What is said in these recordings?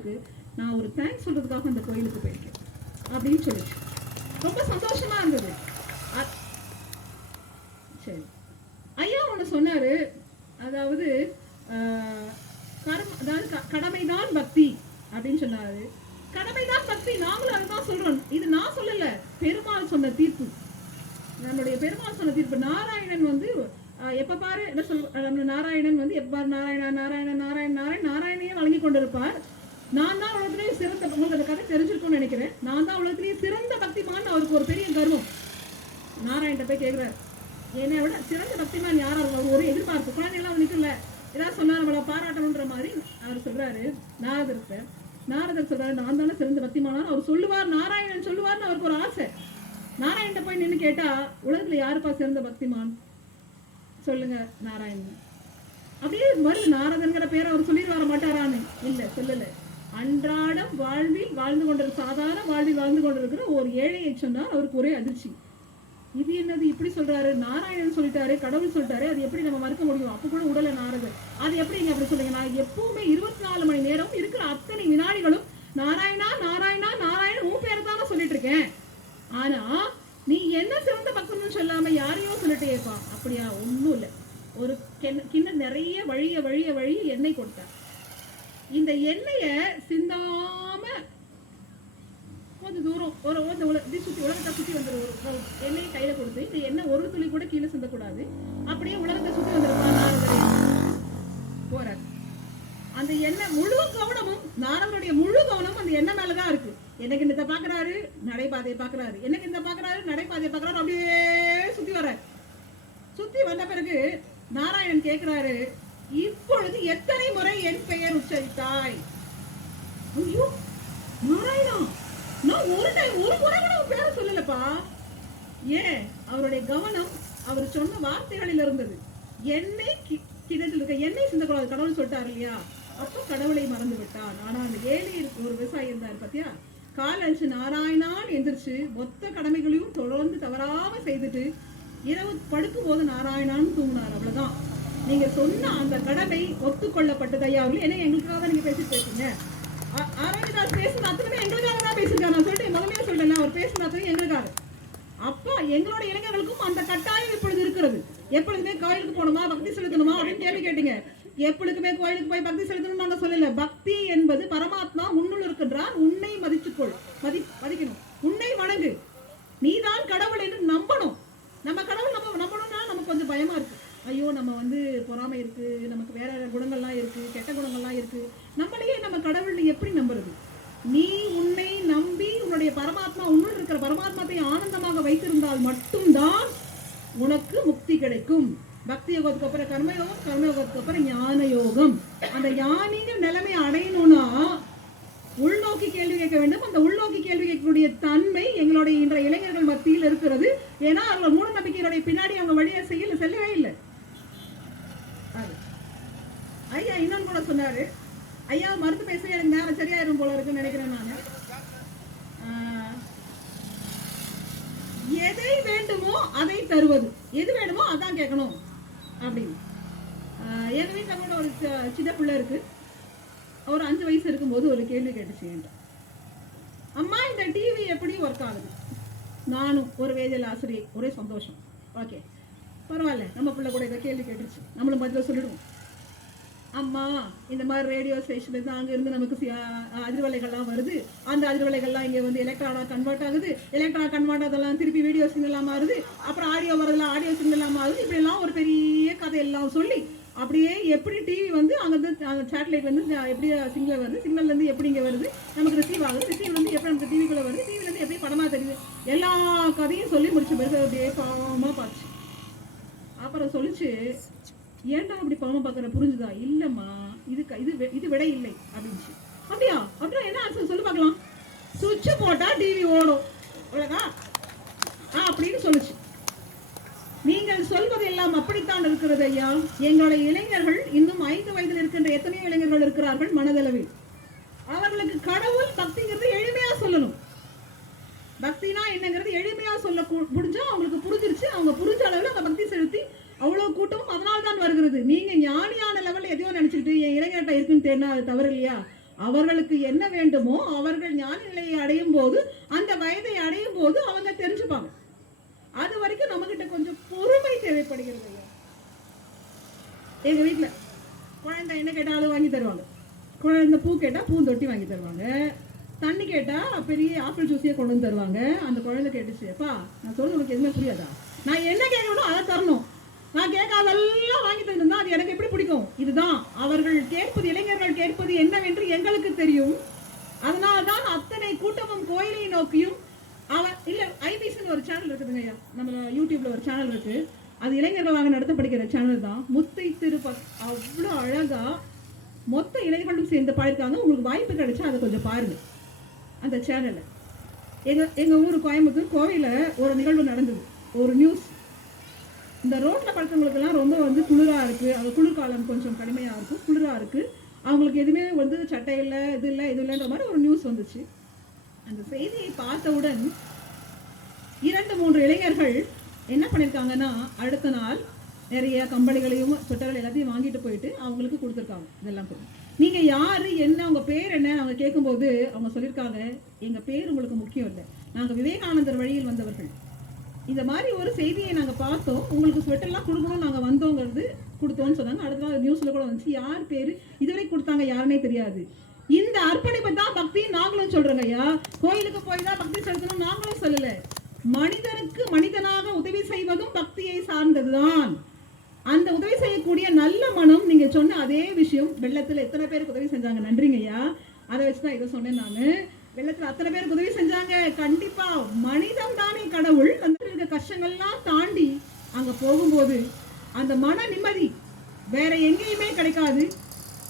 சொன்னதுக்கு நான் ஒரு தேங்க்ஸ் சொல்றதுக்காக அந்த கோயிலுக்கு போயிருக்கேன் அப்படின்னு சொல்லிச்சு. ரொம்ப சந்தோஷமா இருந்தது. சரி, ஐயா ஒன்று சொன்னாரு, அதாவது கடமைதான் பக்தி அப்படின்னு சொன்னாரு. கடமைதான் பக்தி, நாங்களும் அதுதான் சொல்றோம். இது நான் சொல்லல, பெருமாள் சொன்ன தீர்ப்பு, நம்மளுடைய பெருமாள் சொன்ன தீர்ப்பு. நாராயணன் வந்து எப்ப பாரு என்ன சொல், நாராயணன் வந்து எப்ப பாரு நாராயணா நாராயண நாராயண நாராயண நாராயணையே வழங்கி கொண்டிருப்பார். நான் தான் உலகத்திலேயே சிறந்த, உங்களுக்கு அந்த கதை தெரிஞ்சிருக்கும்னு நினைக்கிறேன், நான் தான் உலகத்திலேயே சிறந்த பக்திமான் அவருக்கு ஒரு பெரிய கர்வம். நாராயண போய் கேட்கிறார், என்னை விட சிறந்த பக்திமான் யாரா இருக்கும்? அவர் ஒரு எதிர்பார்ப்பு, குழந்தைகளாம் வந்து நிற்கல, ஏதாவது சொன்னா நம்மளை பாராட்டணுன்ற மாதிரி அவர் சொல்றாரு நாரதர்கிட்ட. நாரதர் சொல்றாரு, நான் தானே சிறந்த பக்திமானார் அவர் சொல்லுவார், நாராயணன் சொல்லுவார்னு அவருக்கு ஒரு ஆசை. நாராயணன் போய் நின்று கேட்டா, உலகத்துல யாருப்பா சிறந்த பக்திமான் சொல்லுங்க, நாராயணன். அப்படியே வருது, நாரதன்கிற பேரை அவர் சொல்லிட்டு வர மாட்டாரான்னு. இல்ல, சொல்லல. அன்றாடம் வாழ்வில் வாழ்ந்து கொண்டிருக்கிற, சாதாரண வாழ்வில் வாழ்ந்து கொண்டிருக்கிற ஒரு ஏழையை சொன்னார். அவருக்கு ஒரே அதிர்ச்சி, இது என்னது இப்படி சொல்றாரு, நாராயணன் சொல்லிட்டாரு, கடவுள் சொல்லிட்டாரு, அது எப்படி நம்ம மறுக்க முடியும்? அப்ப கூட உடல நாரதர், அது எப்படி நீங்க அப்படி சொல்லுங்க? நான் எப்பவுமே 24 மணி நேரம் இருக்கிற அத்தனை வினாடிகளும் நாராயணா நாராயணா நாராயணன் உன் பேரை தானே சொல்லிட்டு இருக்கேன். ஆனா நீ என்ன சிறந்த பக்தன்னு சொல்லாம யாரையோ சொல்லிட்டேப்பா. அப்படியா? ஒண்ணும் இல்லை, ஒரு கிண்ணம் நிறைய வழிய வழிய வழி எண்ணெய் கொடுத்தார். இந்த எண்ணெய சிந்தாம கொஞ்சம் தூரம் சுத்தி உலகத்தை சுத்தி வந்துரு, ஒரு எண்ணெயை கையில கொடுத்து, இந்த எண்ணெய் ஒரு துளி கூட கீழே சிந்தக்கூடாது, அப்படியே உலகத்தை சுத்தி வந்துருப்பா போறார். அந்த எண்ணெய் முழு கவனமும், நாரதனுடைய முழு கவனமும் அந்த எண்ணெய் மேலதான் இருக்கு. எனக்கு இந்த பாக்குறாரு, நடைபாதையை பாக்குறாரு, எனக்கு இந்த பாக்குறாரு, நடைபாதையை பாக்குறாரு, அப்படியே சுத்தி வர்றாரு. சுத்தி வந்த பிறகு நாராயணன் கேட்கிறாரு, இப்பொழுது எத்தனை முறை என் பெயர் உச்சரித்தாய்? ஐயோ நாராயணா, நான் ஒரு முறை கூட பேர சொல்லலப்பா. ஏன்? அவருடைய கவனம் அவர் சொன்ன வார்த்தைகளில் இருந்தது. எண்ணெய் கிணற்றில் இருக்க எண்ணெய் சிந்தக்கூடாது கடவுள் சொல்லிட்டாரு இல்லையா? அப்ப கடவுளை மறந்து விட்டான். ஆனா அந்த ஏழை ஒரு விவசாயி இருந்தார் பாத்தியா, கால் அழிச்சு நாராயணான் எந்திரிச்சு மொத்த கடமைகளையும் தொடர்ந்து தவறாம செய்துட்டு இரவு படுக்கும் போது நாராயணான்னு தூங்கினார். அவ்வளவுதான். நீங்க சொன்ன அந்த கடமை ஒத்துக்கொள்ளப்பட்டது ஐயா அவர்கள். ஏன்னா எங்களுக்காக தான் நீங்க பேசிட்டு இருக்கீங்க. ஆரோக்கியதாஸ் பேசுன அத்தனை எங்களுக்காக தான் பேசிருக்காரு. நான் சொல்லிட்டு முதல்ல சொல்றேன், அவர் பேசுன அத்தனை எங்களுக்காக. அப்ப எங்களோட இளைஞர்களுக்கும் அந்த கட்டாயம் இப்பொழுது இருக்கிறது. எப்பொழுதுமே கோயிலுக்கு போகணுமா, பக்தி செலுத்தணுமா அப்படின்னு கேள்வி கேட்டீங்க. எப்பொழுதுமே கோயிலுக்கு போய் பக்தி செலுத்தணும் நாங்க சொல்லல. பக்தி என்பது பரமாத்மா உன்னுள் இருக்கின்றார், உன்னை மதிச்சுக்கொள், மதிக்கணும், உன்னை வணங்கு, நீதான் கடவுள் என்று நம்பணும். நம்ம கடவுள் நம்ம நம்பணும்னா நமக்கு கொஞ்சம் பயமா இருக்கு. ஐயோ நம்ம வந்து பொறாமை இருக்கு, நமக்கு வேற குணங்கள்லாம் இருக்கு, கெட்ட குணங்கள்லாம் இருக்கு, நம்மளையே நம்ம கடவுள் எப்படி நம்புறது? நீ உன்னை நம்பி உன்னுடைய பரமாத்மா, உன்னுள் இருக்கிற பரமாத்மாவை ஆனந்தமாக வைத்திருந்தால் மட்டும்தான் உனக்கு முக்தி கிடைக்கும். பக்தி யோகத்துக்கு அப்புறம் கர்மயோகம், கர்மயோகத்துக்கு அப்புறம் ஞான யோகம். அந்த ஞானிய நிலைமை அடையணும்னா உள்நோக்கி கேள்வி கேட்க வேண்டும். அந்த உள்நோக்கி கேள்வி கேட்கக்கூடிய தன்மை எங்களுடைய இன்றைய இளைஞர்கள் மத்தியில் இருக்கிறது. ஏன்னா அவங்க மூட நம்பிக்கையினுடைய பின்னாடி அவங்க வழியை செல்லவே இல்லை. ஐயா இன்னொன்னு கூட சொன்னாரு, ஐயா மருந்து பேச எனக்கு நேரம் சரியாயிரும் போல இருக்குன்னு நினைக்கிறேன் நான். எதை வேண்டுமோ அதை தருவது, எது வேணுமோ அதான் கேட்கணும் அப்படின்னு. எங்க வீட்டுல கூட ஒரு சின்ன பிள்ளை இருக்கு. ஒரு 5 வயசு இருக்கும்போது ஒரு கேள்வி கேட்டுச்சு, அம்மா இந்த டிவி எப்படி ஒர்க் ஆகுது? நானும் ஒரு வேதியியல் ஆசிரியை, ஒரே சந்தோஷம். ஓகே பரவாயில்ல, நம்ம பிள்ளை கூட இதை கேள்வி கேட்டுருச்சு, நம்மளும் பதில சொல்லிடுவோம். அம்மா இந்த மாதிரி ரேடியோ ஸ்டேஷன் இருந்து அங்கிருந்து நமக்கு அதிர்வலைகள்லாம் வருது, அந்த அதிர்வலைகள்லாம் இங்கே வந்து எலக்ட்ரானா கன்வெர்ட் ஆகுது, எலக்ட்ரானா கன்வெர்ட் அதெல்லாம் திருப்பி வீடியோ சிக்னலாக மாறுது, அப்புறம் ஆடியோ வரதெல்லாம் ஆடியோ சிக்னலாக மாறுது. இப்படிலாம் ஒரு பெரிய கதையெல்லாம் சொல்லி அப்படியே எப்படி டிவி வந்து அங்கேருந்து சேட்டலைட் வந்து எப்படி சிக்னல் வருது, சிக்னல்லேருந்து எப்படி இங்கே வருது, நமக்கு ரிசீவ் ஆகுது, ரிசீவ் வந்து எப்படி நமக்கு டிவிக்குள்ளே வருது, டிவிலேருந்து எப்படி படமாக தெரியுது, எல்லா கதையும் சொல்லி முடிச்ச பிறகு அப்படியே பாவமாக பார்த்துச்சு. அப்புறம் சொல்லிச்சு, ஏன்டா அப்படி பாவம் பார்க்குற, புரிஞ்சுதா? இல்லைம்மா, இது விட இல்லை அப்படின்ச்சு. அப்படியா? அப்படின்னா என்ன ஆன்சர் சொல்லு பார்க்கலாம்? சுவிட்சு போட்டா டிவி ஓடும், அவ்வளோதா அப்படின்னு சொல்லுச்சு. நீங்கள் சொல்வது எல்லாம் அப்படித்தான் இருக்கிறது ஐயா. எங்களுடைய இளைஞர்கள் இன்னும் 5 வயதில் இருக்கின்ற எத்தனையோ இளைஞர்கள் இருக்கிறார்கள் மனதளவில். அவர்களுக்கு கடவுள் பக்திங்கிறது எளிமையா சொல்லணும். பக்தினா என்னங்கிறது எளிமையா சொல்ல முடிஞ்சா அவங்களுக்கு புரிஞ்சிருச்சு. அவங்க புரிஞ்ச அளவில் அந்த பக்தி செலுத்தி அவ்வளவு கூட்டமும் அதனால்தான் வருகிறது. நீங்க ஞானியான லெவல்ல எதையோ நினைச்சுக்கிட்டு என் இளைஞர்கிட்ட இருக்குன்னு தேடினா அது தவறு இல்லையா? அவர்களுக்கு என்ன வேண்டுமோ அவர்கள் ஞான நிலையை அடையும் போது, அந்த வயதை அடையும் போது அவங்க தெரிஞ்சுப்பாங்க. அது வரைக்கும் நம்ம கிட்ட கொஞ்சம் பொறுமை தேவைப்படுகிறது. எங்க வீட்டுல குழந்தை என்ன கேட்டாலும் வாங்கி தருவாங்க. குழந்தை பூ கேட்டா பூந்தொட்டி வாங்கி தருவாங்க. தண்ணி கேட்டா பெரிய ஆப்பிள் ஜூஸையே கொண்டு வந்து தருவாங்க. அந்த குழந்தை கேட்டுச்சுப்பா, நான் சொல்ல உனக்கு எதுவுமே புரியாதா? நான் என்ன கேட்கணும் அதை தரணும். நான் கேட்காதெல்லாம் வாங்கி தந்தா அது எனக்கு எப்படி பிடிக்கும்? இதுதான் அவர்கள் கேட்பது, இளைஞர்கள் கேட்பது என்னவென்று எங்களுக்கு தெரியும். அதனால்தான் அத்தனை கூட்டமும் கோயிலை நோக்கியும் இல்ல ஐபிசின்னு ஒரு சேனல் இருக்குதுங்க ஐயா, நம்ம யூடியூப்ல ஒரு சேனல் இருக்கு. அது இளைஞர்களாக நடத்தப்படுகிற சேனல் தான். முத்தை திருப்பதி அவ்வளோ அழகா மொத்த இளைஞர்களும் சேர்ந்து பாடிருக்காங்க. உங்களுக்கு வாய்ப்பு கிடைச்சா அதை கொஞ்சம் பாருங்க அந்த சேனல்ல. எங்க ஊர் கோயம்புத்தூர் கோவையில ஒரு நிகழ்வு நடந்தது. ஒரு நியூஸ், இந்த ரோட்ல படுத்தவங்களுக்கெல்லாம் ரொம்ப குளிரா இருக்கு, அது குளிர்காலம் கொஞ்சம் கடுமையா இருக்கும், குளிரா இருக்கு, அவங்களுக்கு எதுவுமே சட்டை இல்லை, இது இல்லை, இது இல்லைன்ற மாதிரி ஒரு நியூஸ் வந்துச்சு. அந்த செய்தியை பார்த்தவுடன் 2-3 இளைஞர்கள் என்ன பண்ணியிருக்காங்கன்னா, அடுத்த நாள் நிறைய கம்பெனிகளையும் ஸ்வெட்டர்கள் எல்லாத்தையும் வாங்கிட்டு போயிட்டு அவங்களுக்கு கொடுத்துருக்காங்க. இதெல்லாம் நீங்க யாரு, என்ன, உங்க பேர் என்ன அவங்க கேட்கும்போது அவங்க சொல்லியிருக்காங்க, எங்க பேர் உங்களுக்கு முக்கியம் இல்லை, நாங்க விவேகானந்தர் வழியில் வந்தவர்கள், இந்த மாதிரி ஒரு செய்தியை நாங்க பார்த்தோம், உங்களுக்கு ஸ்வெட்டர்லாம் கொடுக்கணும் நாங்க வந்தோங்கிறது கொடுத்தோம்னு சொன்னாங்க. அடுத்த நாள் நியூஸ்ல கூட வந்துச்சு, யார் பேரு இதுவரை கொடுத்தாங்க யாருன்னே தெரியாது. இந்த அர்ப்பணிப்பை தான் பக்தி நாங்களும் சொல்றோங்க ஐயா. கோயிலுக்கு போய் தான் பக்தி செலுத்தணும் நாங்களும் சொல்லல. மனிதனுக்கு மனிதனாக உதவி செய்வதும் பக்தியை சார்ந்ததுதான். அந்த உதவி செய்யக்கூடிய நல்ல மனம், நீங்க சொன்ன அதே விஷயம், வெள்ளத்துல எத்தனை பேருக்கு உதவி செஞ்சாங்க, நன்றிங்க ஐயா. அதை வச்சுதான் இதை சொன்னேன் நானு. வெள்ளத்துல அத்தனை பேருக்கு உதவி செஞ்சாங்க. கண்டிப்பா மனிதம் தானே கடவுள். அந்த இருக்க கஷ்டங்கள்லாம் தாண்டி அங்க போகும்போது அந்த மன நிம்மதி வேற எங்கேயுமே கிடைக்காது.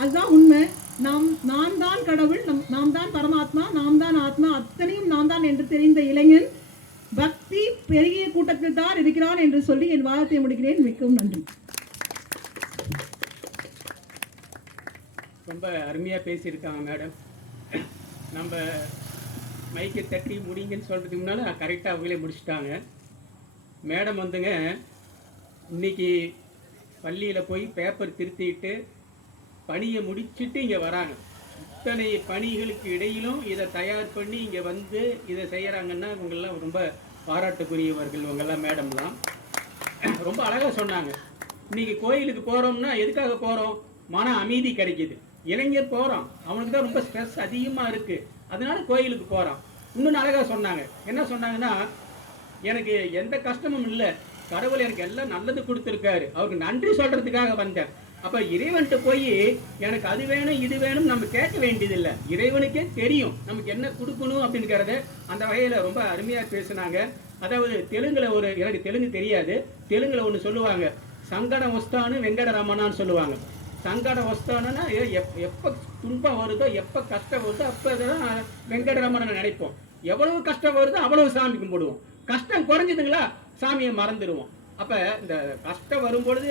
அதுதான் உண்மை. நாம் தான் கடவுள், நாம் தான் பரமாத்மா, நாம் தான் ஆத்மா, அத்தனையும் நாம் தான் என்று தெரிந்த இளைஞன் பக்தி பெரிய கூட்டத்தில் தான் இருக்கிறான் என்று சொல்லி என் வாதத்தை முடிக்கிறேன். மிகவும் நன்றி. ரொம்ப அருமையாக பேசியிருக்காங்க மேடம். நம்ம மைக்கை தட்டி முடிங்கன்னு சொல்கிறதுக்கு முன்னால் கரெக்டாக அவங்களே முடிச்சுட்டாங்க. மேடம் இன்னைக்கு பள்ளியில் போய் பேப்பர் திருத்திட்டு பணியை முடிச்சுட்டு இங்கே வராங்க. இத்தனை பணிகளுக்கு இடையிலும் இதை தயார் பண்ணி இங்கே இதை செய்கிறாங்கன்னா இவங்கெல்லாம் ரொம்ப பாராட்டுக்குரியவர்கள். இவங்கெல்லாம் மேடம்லாம் ரொம்ப அழகாக சொன்னாங்க. இன்றைக்கி கோயிலுக்கு போகிறோம்னா எதுக்காக போகிறோம்? மன அமைதி கிடைக்கிது. இளைஞர் போகிறான், அவனுக்கு தான் ரொம்ப ஸ்ட்ரெஸ் அதிகமாக இருக்குது, அதனால கோயிலுக்கு போகிறான். இன்னொன்று அழகாக சொன்னாங்க. என்ன சொன்னாங்கன்னா, எனக்கு எந்த கஷ்டமும் இல்லை, கடவுள் எனக்கு எல்லாம் நல்லது கொடுத்துருக்காரு, அவருக்கு நன்றி சொல்கிறதுக்காக வந்தேன். அப்போ இறைவன்கிட்ட போய் எனக்கு அது வேணும் இது வேணும் நம்ம கேட்க வேண்டியதில்லை, இறைவனுக்கே தெரியும் நமக்கு என்ன கொடுக்கணும் அப்படிங்கிறத. அந்த வகையில் ரொம்ப அருமையாக பேசினாங்க. அதாவது தெலுங்குல எனக்கு தெலுங்கு தெரியாது, தெலுங்குல ஒன்று சொல்லுவாங்க, சங்கடம் வஸ்தானு வெங்கடரமணான்னு சொல்லுவாங்க. சங்கடம் வஸ்தானுன்னா எப்போ துன்பம் வருதோ, எப்போ கஷ்டம் வருதோ அப்போ தான் வெங்கடரமணனை நினைப்போம். எவ்வளவு கஷ்டம் வருதோ அவ்வளவு சாமி கும்பிடுவோம். கஷ்டம் குறைஞ்சதுங்களா சாமியை மறந்துடுவோம். அப்போ இந்த கஷ்டம் வரும்பொழுது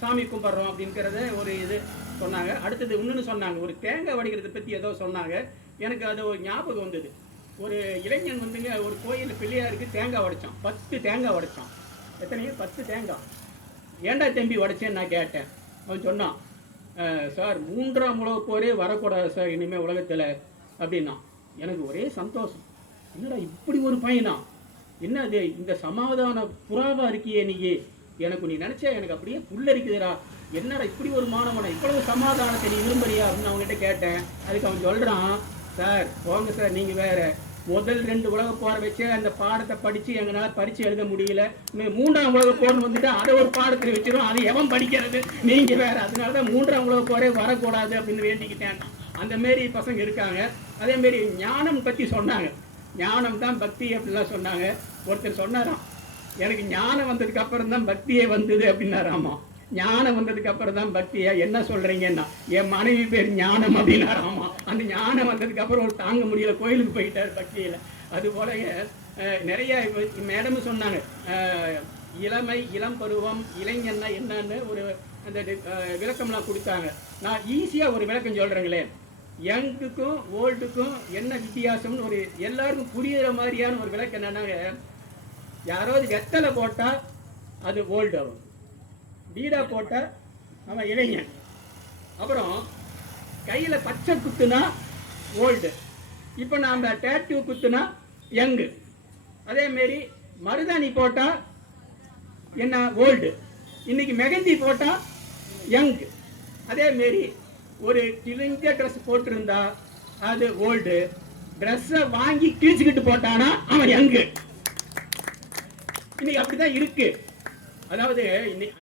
சாமி கும்பிட்றோம் அப்படிங்கிறத ஒரு இது சொன்னாங்க. அடுத்தது இன்னொன்று சொன்னாங்க, ஒரு தேங்காய் வடிக்கிறத பற்றி ஏதோ சொன்னாங்க. எனக்கு அது ஒரு ஞாபகம் வந்தது. ஒரு இளைஞன் ஒரு கோயில் பிள்ளையாருக்கு தேங்காய் உடைச்சான். 10 தேங்காய் உடைச்சான். எத்தனையோ 10 தேங்காய். ஏண்டா தம்பி உடைச்சேன்னு நான் கேட்டேன். அவன் சொன்னான், சார் 3ஆம் உலகப் போரே வரக்கூடாது சார் இனிமேல் உலகத்தில் அப்படின்னா. எனக்கு ஒரே சந்தோஷம். என்னடா இப்படி ஒரு பையனா, என்னது இந்த சமாதான புறாவா இருக்கியே நீ, எனக்கு நீ நினச்சா எனக்கு அப்படியே புல்லரிக்குதுடா, என்னடா இப்படி ஒரு மாணவனை இவ்வளவு சமாதானத்தை நீ விரும்புறியா அப்படின்னு அவங்ககிட்ட கேட்டேன். அதுக்கு அவன் சொல்கிறான், சார் போங்க சார், நீங்கள் வேறு முதல் 2 உலகப் போரை வச்சு அந்த பாடத்தை படித்து எங்களால் பரிச்சு எழுத முடியல, 3ஆம் உலகப் போர்னு வந்துட்டு அதை ஒரு பாடத்தில் வச்சிடும், அது எவன் படிக்கிறது, நீங்கள் வேறு, அதனால தான் 3ஆம் உலகப் போரே வரக்கூடாது அப்படின்னு வேண்டிக்கிட்டேன். அந்த மாரி பசங்க இருக்காங்க. அதேமாரி ஞானம் பற்றி சொன்னாங்க, ஞானம் தான் பக்தி அப்படிலாம் சொன்னாங்க. ஒருத்தர் சொன்னாராம், எனக்கு ஞானம் வந்ததுக்கு அப்புறம் தான் பக்தியே வந்தது அப்படின்னாராமா. ஞானம் வந்ததுக்கு அப்புறம் தான் பக்தியா, என்ன சொல்றீங்கன்னா, என் மனைவி பேர் ஞானம் அப்படின்னாராமா. அந்த ஞானம் வந்ததுக்கு அப்புறம் ஒரு தாங்க முடியல, கோயிலுக்கு போயிட்டார் பக்தியில. அது போல நிறைய மேடமும் சொன்னாங்க, இளமை, இளம் பருவம், இளைஞன்னா என்னன்னு ஒரு அந்த விளக்கம்லாம் கொடுத்தாங்க. நான் ஈஸியாக ஒரு விளக்கம் சொல்கிறேங்களே, யங்குக்கும் ஓல்டுக்கும் என்ன வித்தியாசம்னு ஒரு எல்லாருக்கும் புரியுற மாதிரியான ஒரு விளக்கம் என்னன்னாங்க, யாராவது வெத்தலை போட்டால் அது ஓல்டு ஆகும், பீடா போட்டால் அவன் இளைஞன், அப்புறம் கையில் பச்சை குத்துனா ஓல்டு. இப்போ நாம் டேட்டூ குத்துனா யங்கு. அதேமாரி மருதாணி போட்டால் என்ன ஓல்டு. இன்னைக்கு மெகந்தி போட்டால் யங்கு. அதேமாரி ஒரு கிழிஞ்ச ட்ரெஸ் போட்டிருந்தா அது ஓல்டு. ட்ரெஸ்ஸை வாங்கி கிழிச்சுக்கிட்டு போட்டானா அவன் யங்கு. இன்னைக்கு அப்படிதான் இருக்கு. அதாவது இன்னைக்கு